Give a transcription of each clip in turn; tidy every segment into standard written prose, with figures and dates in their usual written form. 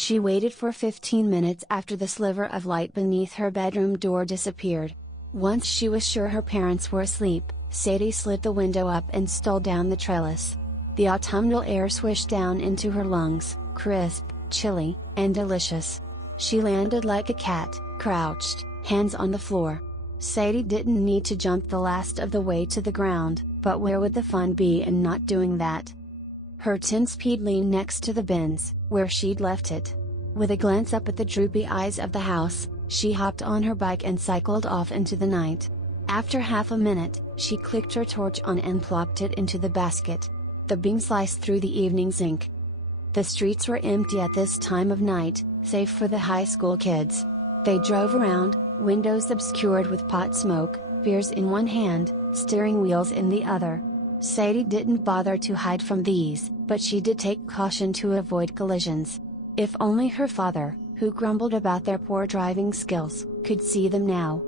She waited for 15 minutes after the sliver of light beneath her bedroom door disappeared. Once she was sure her parents were asleep, Sadie slid the window up and stole down the trellis. The autumnal air swished down into her lungs, crisp, chilly, and delicious. She landed like a cat, crouched, hands on the floor. Sadie didn't need to jump the last of the way to the ground, but where would the fun be in not doing that? Her 10-speed leaned next to the bins, where she'd left it. With a glance up at the droopy eyes of the house, she hopped on her bike and cycled off into the night. After half a minute, she clicked her torch on and plopped it into the basket. The beam sliced through the evening's ink. The streets were empty at this time of night, save for the high school kids. They drove around, windows obscured with pot smoke, beers in one hand, steering wheels in the other. Sadie didn't bother to hide from these, but she did take caution to avoid collisions. If only her father, who grumbled about their poor driving skills, could see them now.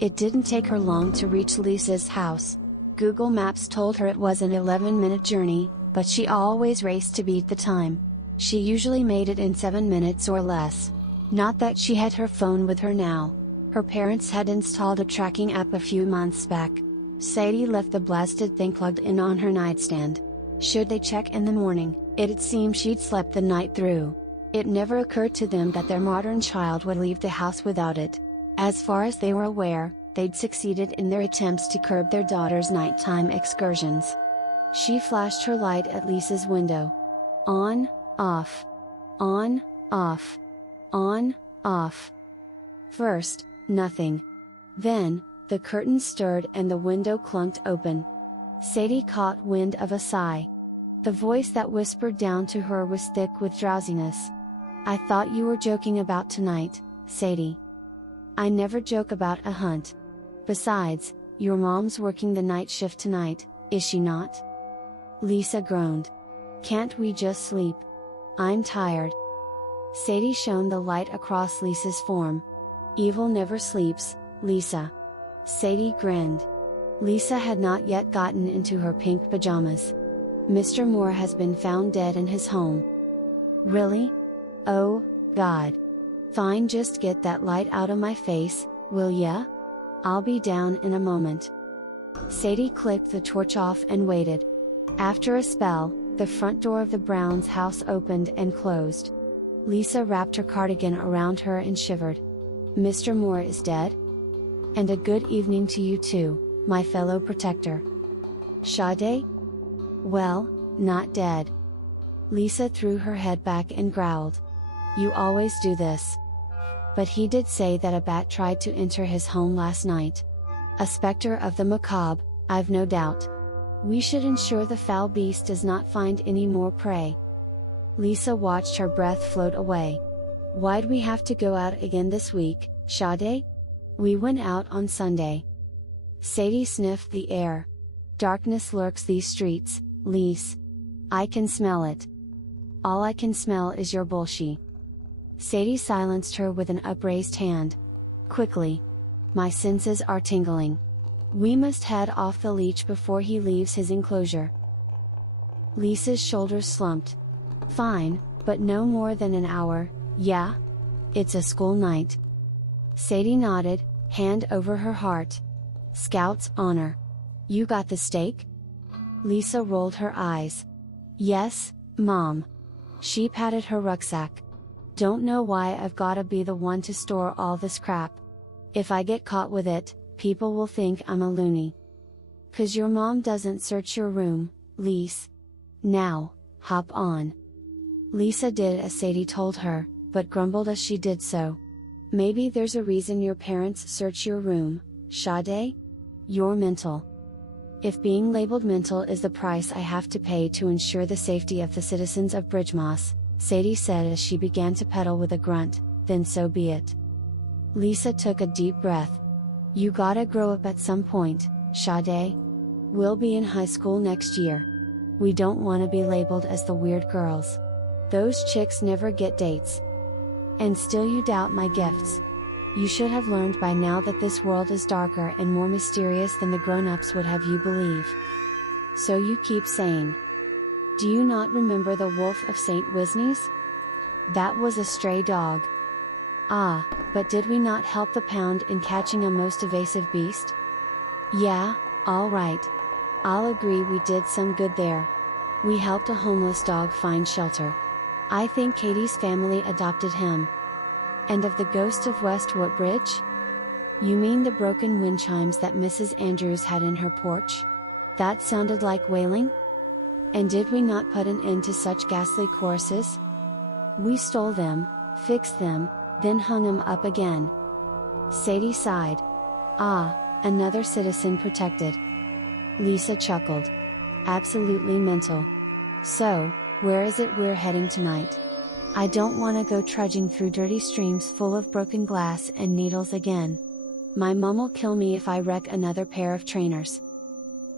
It didn't take her long to reach Lisa's house. Google Maps told her it was an 11-minute journey, but she always raced to beat the time. She usually made it in 7 minutes or less. Not that she had her phone with her now. Her parents had installed a tracking app a few months back. Sadie left the blasted thing plugged in on her nightstand. Should they check in the morning, it'd seem she'd slept the night through. It never occurred to them that their modern child would leave the house without it. As far as they were aware, they'd succeeded in their attempts to curb their daughter's nighttime excursions. She flashed her light at Lisa's window. On, off. On, off. On, off. First, nothing. Then, the curtains stirred and the window clunked open. Sadie caught wind of a sigh. The voice that whispered down to her was thick with drowsiness. "I thought you were joking about tonight, Sadie." "I never joke about a hunt. Besides, your mom's working the night shift tonight, is she not?" Lisa groaned. "Can't we just sleep? I'm tired." Sadie shone the light across Lisa's form. "Evil never sleeps, Lisa." Sadie grinned. Lisa had not yet gotten into her pink pajamas. "Mr. Moore has been found dead in his home." "Really? Oh, God. Fine, just get that light out of my face, will ya? I'll be down in a moment." Sadie clicked the torch off and waited. After a spell, the front door of the Browns' house opened and closed. Lisa wrapped her cardigan around her and shivered. "Mr. Moore is dead? And a good evening to you too, my fellow protector." "Sade? Well, not dead." Lisa threw her head back and growled. "You always do this." "But he did say that a bat tried to enter his home last night. A specter of the macabre, I've no doubt. We should ensure the foul beast does not find any more prey." Lisa watched her breath float away. "Why'd we have to go out again this week, Sade? We went out on Sunday." Sadie sniffed the air. "Darkness lurks these streets, Lise. I can smell it." "All I can smell is your bullshit." Sadie silenced her with an upraised hand. "Quickly. My senses are tingling. We must head off the leech before he leaves his enclosure." Lisa's shoulders slumped. "Fine, but no more than an hour, yeah? It's a school night." Sadie nodded, hand over her heart. "Scout's honor. You got the steak?" Lisa rolled her eyes. "Yes, Mom." She patted her rucksack. "Don't know why I've gotta be the one to store all this crap. If I get caught with it, people will think I'm a loony." "'Cause your mom doesn't search your room, Lise. Now, hop on." Lisa did as Sadie told her, but grumbled as she did so. "Maybe there's a reason your parents search your room, Sade? You're mental." "If being labeled mental is the price I have to pay to ensure the safety of the citizens of Bridgemoss," Sadie said as she began to pedal with a grunt, "then so be it." Lisa took a deep breath. "You gotta grow up at some point, Sade. We'll be in high school next year. We don't wanna be labeled as the weird girls. Those chicks never get dates. And still you doubt my gifts. You should have learned by now that this world is darker and more mysterious than the grown-ups would have you believe. So you keep saying. Do you not remember the Wolf of St. Wisnies? That was a stray dog. Ah, but did we not help the pound in catching a most evasive beast? Yeah, alright. I'll agree we did some good there. We helped a homeless dog find shelter. I think Katie's family adopted him. And of the ghost of West Woodbridge? You mean the broken wind chimes that Mrs. Andrews had in her porch? That sounded like wailing? And did we not put an end to such ghastly choruses? We stole them, fixed them, then hung them up again. Sadie sighed. Ah, another citizen protected. Lisa chuckled. Absolutely mental. So, where is it we're heading tonight? I don't want to go trudging through dirty streams full of broken glass and needles again. My mum'll kill me if I wreck another pair of trainers.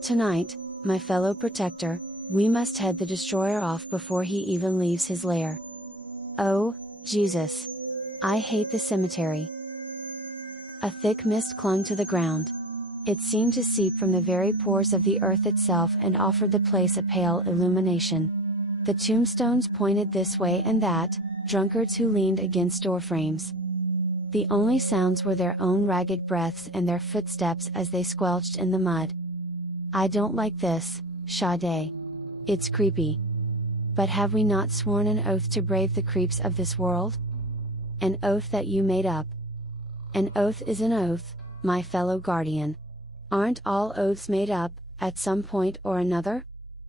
Tonight, my fellow protector, we must head the destroyer off before he even leaves his lair. Oh, Jesus! I hate the cemetery. A thick mist clung to the ground. It seemed to seep from the very pores of the earth itself and offered the place a pale illumination. The tombstones pointed this way and that, drunkards who leaned against doorframes. The only sounds were their own ragged breaths and their footsteps as they squelched in the mud. I don't like this, Sade. It's creepy. But have we not sworn an oath to brave the creeps of this world? An oath that you made up. An oath is an oath, my fellow guardian. Aren't all oaths made up, at some point or another?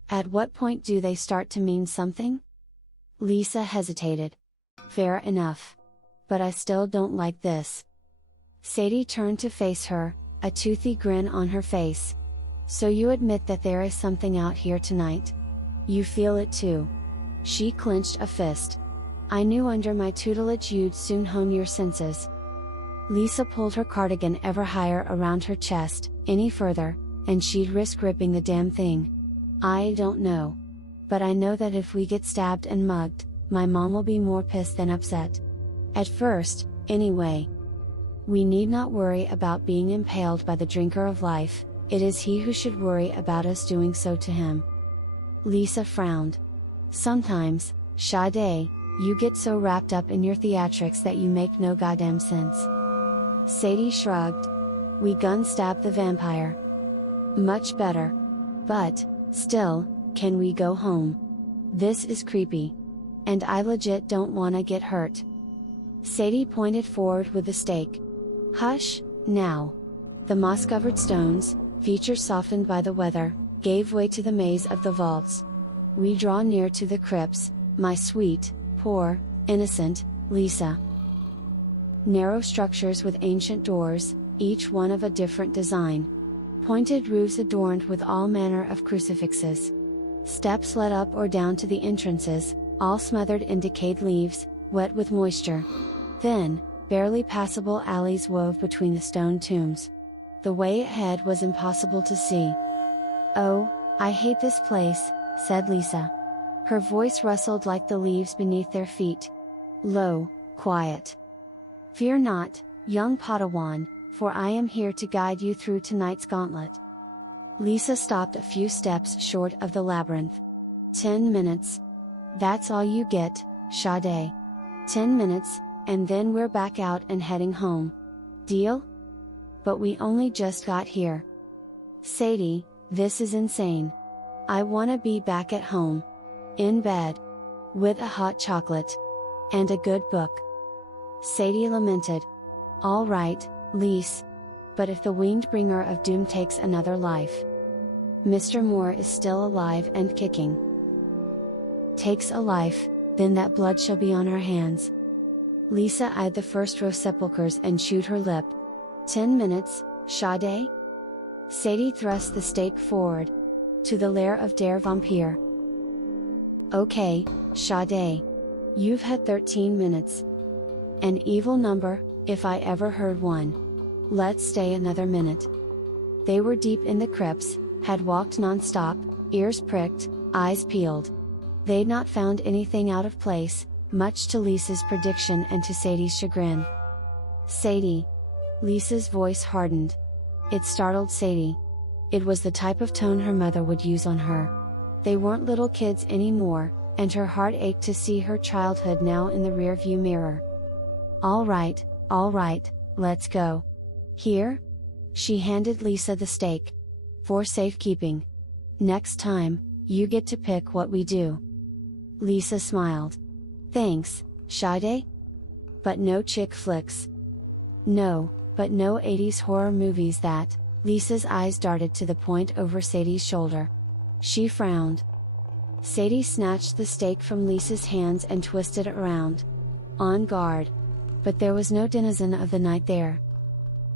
At what point do they start to mean something? Lisa hesitated. Fair enough. But I still don't like this. Sadie turned to face her, a toothy grin on her face. So you admit that there is something out here tonight? You feel it too. She clenched a fist. I knew under my tutelage you'd soon hone your senses. Lisa pulled her cardigan ever higher around her chest. Any further, and she'd risk ripping the damn thing. I don't know. But I know that if we get stabbed and mugged, my mom will be more pissed than upset. At first, anyway. We need not worry about being impaled by the drinker of life, it is he who should worry about us doing so to him. Lisa frowned. Sometimes, Sade, you get so wrapped up in your theatrics that you make no goddamn sense. Sadie shrugged. We gun-stabbed the vampire. Much better. But, still, can we go home? This is creepy. And I legit don't wanna get hurt. Sadie pointed forward with the stake. Hush, now. The moss-covered stones, features softened by the weather, gave way to the maze of the vaults. We draw near to the crypts, my sweet, poor, innocent, Lisa. Narrow structures with ancient doors, each one of a different design. Pointed roofs adorned with all manner of crucifixes. Steps led up or down to the entrances, all smothered in decayed leaves, wet with moisture. Thin, barely passable alleys wove between the stone tombs. The way ahead was impossible to see. Oh, I hate this place, said Lisa. Her voice rustled like the leaves beneath their feet. Low, quiet. Fear not, young Padawan, for I am here to guide you through tonight's gauntlet. Lisa stopped a few steps short of the labyrinth. 10 minutes. That's all you get, Sade. 10 minutes, and then we're back out and heading home. Deal? But we only just got here. Sadie, this is insane. I wanna be back at home. In bed. With a hot chocolate. And a good book. Sadie lamented. All right, Lise. But if the winged bringer of doom takes another life. Mr. Moore is still alive and kicking. Takes a life, then that blood shall be on our hands. Lisa eyed the first row sepulchres and chewed her lip. 10 minutes, Sade? Sadie thrust the stake forward. To the lair of Der Vampire. Okay, Sade. You've had 13 minutes. An evil number, if I ever heard one. Let's stay another minute. They were deep in the crypts, had walked non-stop, ears pricked, eyes peeled. They'd not found anything out of place, much to Lisa's prediction and to Sadie's chagrin. Sadie. Lisa's voice hardened. It startled Sadie. It was the type of tone her mother would use on her. They weren't little kids anymore, and her heart ached to see her childhood now in the rearview mirror. All right, let's go. Here? She handed Lisa the steak. For safekeeping. Next time, you get to pick what we do. Lisa smiled. Thanks, Sade? But no chick flicks. No, but no 80s horror movies that. Lisa's eyes darted to the point over Sadie's shoulder. She frowned. Sadie snatched the steak from Lisa's hands and twisted it around. On guard. But there was no denizen of the night there.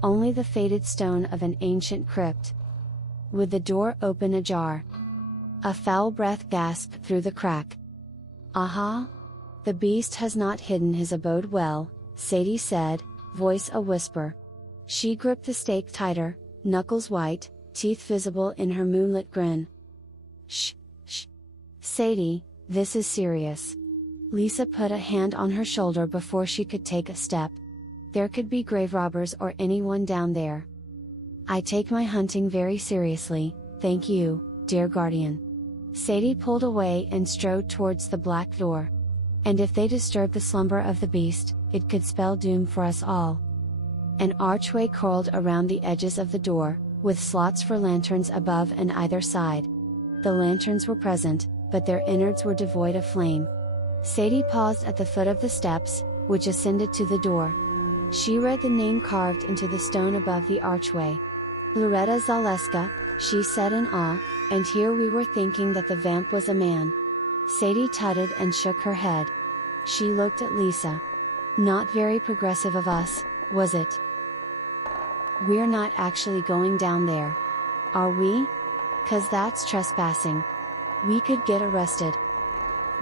Only the faded stone of an ancient crypt. With the door open ajar. A foul breath gasped through the crack. Aha! The beast has not hidden his abode well, Sadie said, voice a whisper. She gripped the steak tighter, knuckles white, teeth visible in her moonlit grin. Shh. Sadie, this is serious. Lisa put a hand on her shoulder before she could take a step. There could be grave robbers or anyone down there. I take my hunting very seriously, thank you, dear guardian. Sadie pulled away and strode towards the black door. And if they disturbed the slumber of the beast, it could spell doom for us all. An archway curled around the edges of the door, with slots for lanterns above and either side. The lanterns were present, but their innards were devoid of flame. Sadie paused at the foot of the steps, which ascended to the door. She read the name carved into the stone above the archway. Loretta Zaleska, she said in awe, and here we were thinking that the vamp was a man. Sadie tutted and shook her head. She looked at Lisa. Not very progressive of us, was it? We're not actually going down there. Are we? 'Cause that's trespassing. We could get arrested.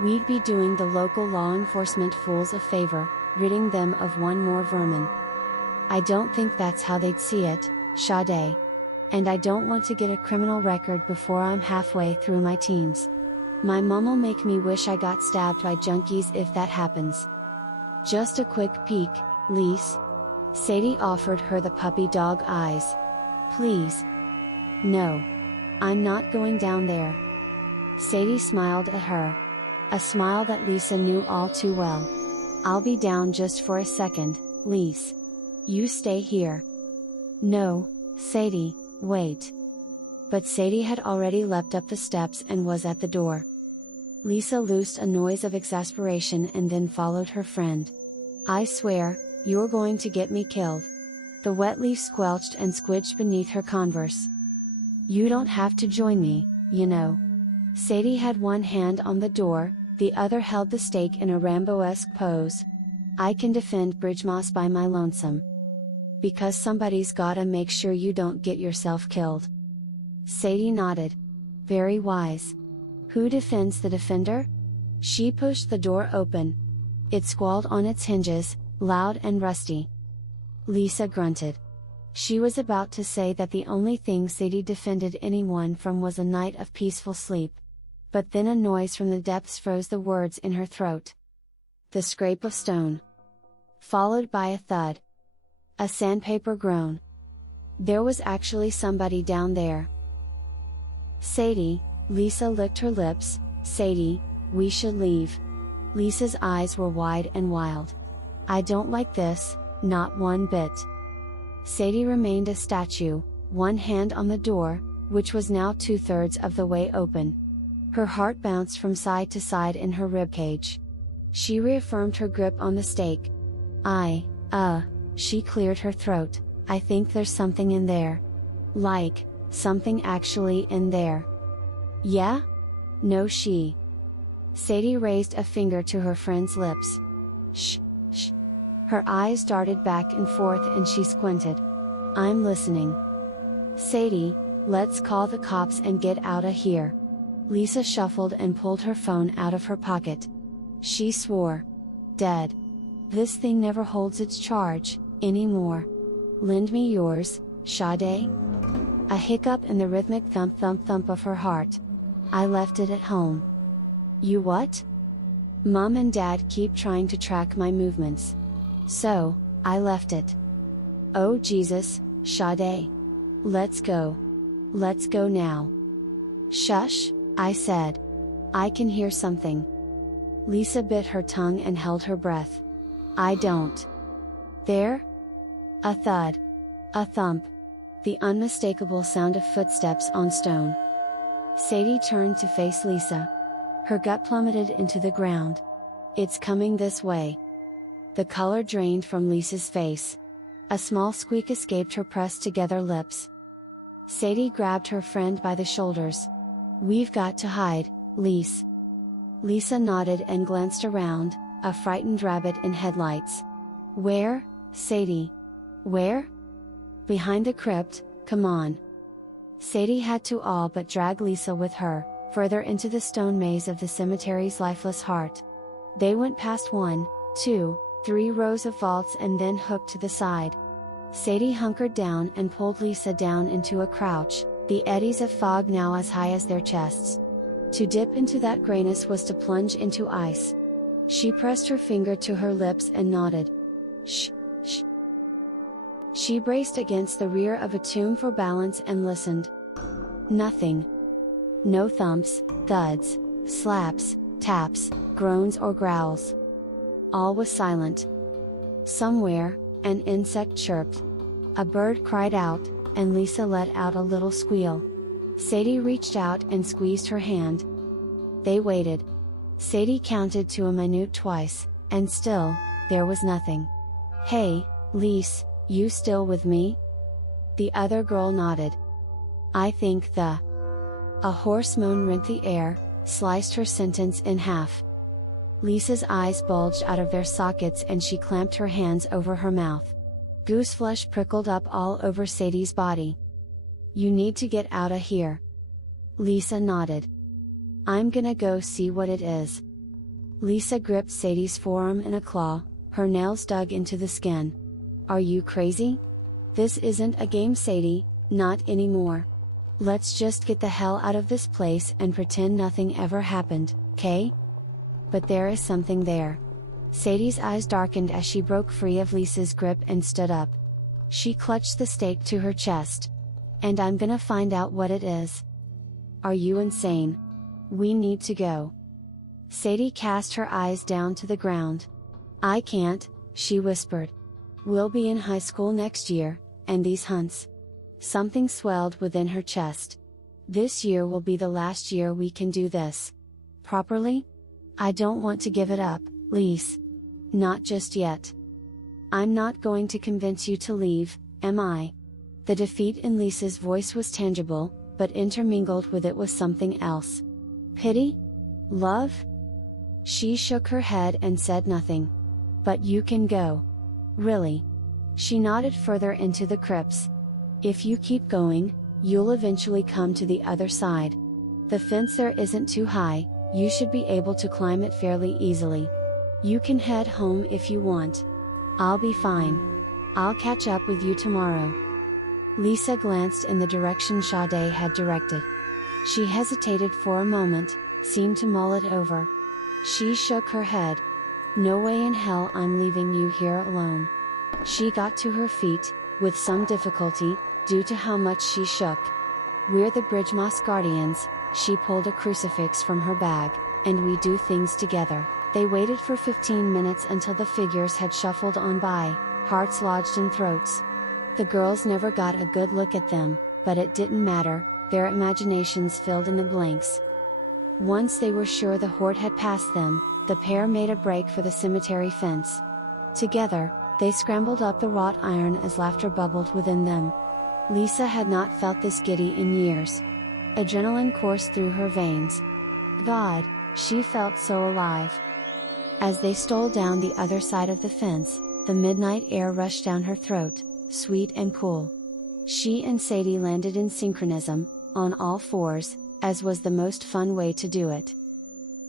We'd be doing the local law enforcement fools a favor, ridding them of one more vermin. I don't think that's how they'd see it, Sade. And I don't want to get a criminal record before I'm halfway through my teens. My mom'll make me wish I got stabbed by junkies if that happens. Just a quick peek, Lise. Sadie offered her the puppy dog eyes. Please. No. I'm not going down there. Sadie smiled at her. A smile that Lisa knew all too well. I'll be down just for a second, Lise. You stay here. No, Sadie, wait. But Sadie had already leapt up the steps and was at the door. Lisa loosed a noise of exasperation and then followed her friend. I swear, you're going to get me killed. The wet leaf squelched and squidged beneath her Converse. You don't have to join me, you know. Sadie had one hand on the door, the other held the stake in a Rambo-esque pose. I can defend Bridgemoss by my lonesome. Because somebody's gotta make sure you don't get yourself killed. Sadie nodded. Very wise. Who defends the defender? She pushed the door open. It squalled on its hinges, loud and rusty. Lisa grunted. She was about to say that the only thing Sadie defended anyone from was a night of peaceful sleep. But then a noise from the depths froze the words in her throat. The scrape of stone. Followed by a thud. A sandpaper groan. There was actually somebody down there. Sadie, Lisa licked her lips. Sadie, we should leave. Lisa's eyes were wide and wild. I don't like this, not one bit. Sadie remained a statue, one hand on the door, which was now 2/3 of the way open. Her heart bounced from side to side in her ribcage. She reaffirmed her grip on the stake. She cleared her throat, I think there's something in there. Like, something actually in there. Yeah? No, she. Sadie raised a finger to her friend's lips. Shh. Her eyes darted back and forth and she squinted. I'm listening. Sadie, let's call the cops and get out of here. Lisa shuffled and pulled her phone out of her pocket. She swore. Dead. This thing never holds its charge, anymore. Lend me yours, Sade? A hiccup in the rhythmic thump thump thump of her heart. I left it at home. You what? Mom and Dad keep trying to track my movements. So, I left it. Oh Jesus, Sade. Let's go. Let's go now. Shush, I said. I can hear something. Lisa bit her tongue and held her breath. I don't. There? A thud. A thump. The unmistakable sound of footsteps on stone. Sadie turned to face Lisa. Her gut plummeted into the ground. It's coming this way. The color drained from Lisa's face. A small squeak escaped her pressed together lips. Sadie grabbed her friend by the shoulders. We've got to hide, Lise. Lisa nodded and glanced around, a frightened rabbit in headlights. Where, Sadie? Where? Behind the crypt, come on. Sadie had to all but drag Lisa with her, further into the stone maze of the cemetery's lifeless heart. They went past 1, 2, 3 rows of vaults and then hooked to the side. Sadie hunkered down and pulled Lisa down into a crouch, the eddies of fog now as high as their chests. To dip into that grayness was to plunge into ice. She pressed her finger to her lips and nodded. Shh, shh. She braced against the rear of a tomb for balance and listened. Nothing. No thumps, thuds, slaps, taps, groans or growls. All was silent. Somewhere, an insect chirped. A bird cried out, and Lisa let out a little squeal. Sadie reached out and squeezed her hand. They waited. Sadie counted to a minute twice, and still, there was nothing. Hey, Lise, you still with me? The other girl nodded. I think the... A hoarse moan rent the air, sliced her sentence in half. Lisa's eyes bulged out of their sockets and she clamped her hands over her mouth. Gooseflesh prickled up all over Sadie's body. You need to get out of here. Lisa nodded. I'm gonna go see what it is. Lisa gripped Sadie's forearm in a claw, her nails dug into the skin. Are you crazy? This isn't a game, Sadie, not anymore. Let's just get the hell out of this place and pretend nothing ever happened, okay? But there is something there. Sadie's eyes darkened as she broke free of Lisa's grip and stood up. She clutched the stake to her chest. And I'm gonna find out what it is. Are you insane? We need to go. Sadie cast her eyes down to the ground. I can't, she whispered. We'll be in high school next year, and these hunts. Something swelled within her chest. This year will be the last year we can do this. Properly? I don't want to give it up, Lise. Not just yet. I'm not going to convince you to leave, am I? The defeat in Lisa's voice was tangible, but intermingled with it was something else. Pity? Love? She shook her head and said nothing. But you can go. Really? She nodded further into the crypts. If you keep going, you'll eventually come to the other side. The fence there isn't too high, you should be able to climb it fairly easily. You can head home if you want. I'll be fine. I'll catch up with you tomorrow. Lisa glanced in the direction Sade had directed. She hesitated for a moment, seemed to mull it over. She shook her head. No way in hell I'm leaving you here alone. She got to her feet, with some difficulty, due to how much she shook. We're the Bridgemoss Guardians, she pulled a crucifix from her bag, and we do things together. They waited for 15 minutes until the figures had shuffled on by, hearts lodged in throats. The girls never got a good look at them, but it didn't matter, their imaginations filled in the blanks. Once they were sure the horde had passed them, the pair made a break for the cemetery fence. Together, they scrambled up the wrought iron as laughter bubbled within them. Lisa had not felt this giddy in years. Adrenaline coursed through her veins. God, she felt so alive. As they stole down the other side of the fence, the midnight air rushed down her throat, sweet and cool. She and Sadie landed in synchronism, on all fours, as was the most fun way to do it.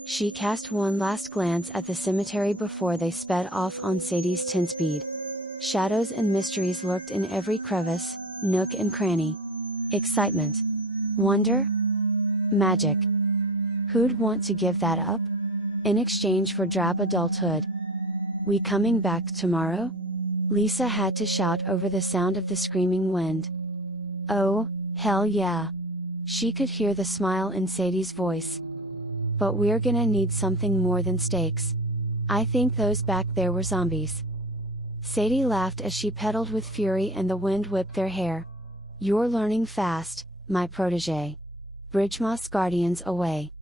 She cast one last glance at the cemetery before they sped off on Sadie's 10-speed. Shadows and mysteries lurked in every crevice, nook and cranny. Excitement. Wonder? Magic. Who'd want to give that up? In exchange for drab adulthood. We coming back tomorrow? Lisa had to shout over the sound of the screaming wind. Oh, hell yeah. She could hear the smile in Sadie's voice. But we're gonna need something more than stakes. I think those back there were zombies. Sadie laughed as she pedaled with fury and the wind whipped their hair. You're learning fast, my protege. Bridgemoss Guardians away.